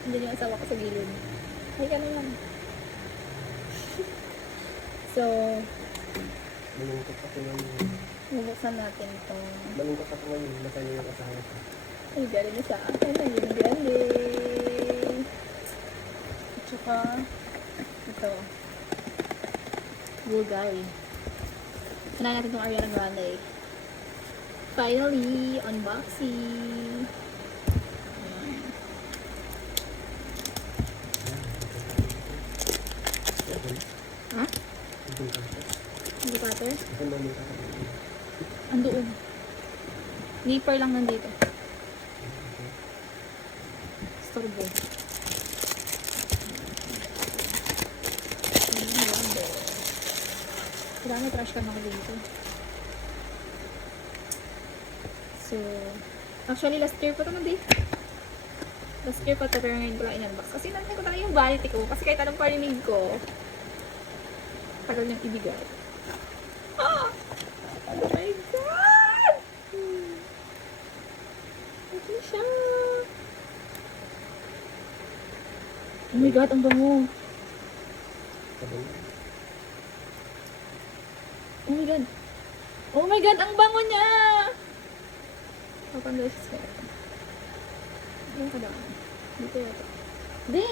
Nandiyan yung asawa ko sa gilid. Ay, ka na lang. So, Malungkot ako ngayon. bubuksan natin itong... Malungkot ako ngayon. Matay yung asawa ko. Ay, galing na sa akin. Ayun, grande. At saka, ito. Bulgari. Sanayin natin itong Ariana Grande. Finally, unboxing. Ayan. Ha? Hindi cutter? Andoon. Nipper lang nandito. Storbo. Marami trash can ako dito. So, actually last year pa ito hindi. Last year pa ito pero ngayon ko lang in-unbox. Kasi nandiyan ko talaga yung vanity ko. Kasi kahit anong parinig ko, tagal niyang ibigay. Ah! Oh my God! Ito siya. Oh my God, ang bango. Oh my God. Oh my God, ang bango niya! Open this siya. Ano ka daw? Dito yata. Hindi!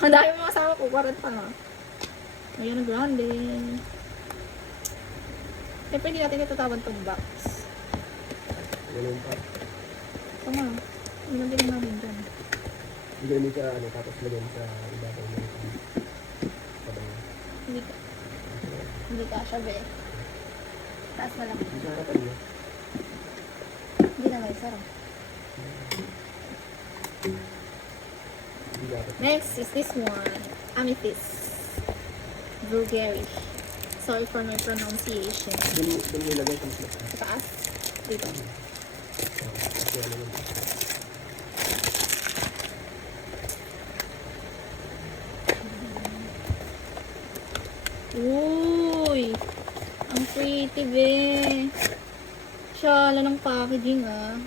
Ang dami mga asawa ko, parat pa nga. Ayan ang grande. Siyempre hindi natin natatawan itong box. Ganun pa. Ito nga. Ilagay lang namin dyan. Bigyan mo siya, tapos lagyan sa ibabaw ng sabaw. Hindi ka siya, be. Taas na lang. Sa harapan niya. Hindi na may sarap. Hindi dapat. Next is this one. Amethyst. Bulgari. Sorry for my pronunciation. Doon mo ilagay sa mas mataas. Sa taas? Dito. Kasi ano yun. Uy! Ang pretty, be. Shala ng packaging, ah.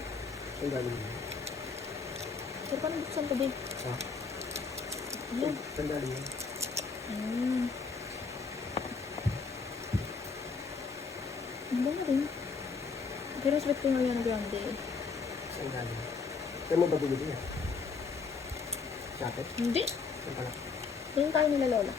Ang galing mo. Pero paano buksan ko, be? Ha? Ayan. Ang galing mo. Ang bango rin. Pero sweet ko yung Ariana Grande. Ang galing. Kaya mo ba binili yan? Jacket? Hindi. Saan pala? Tingin tayo nila lola.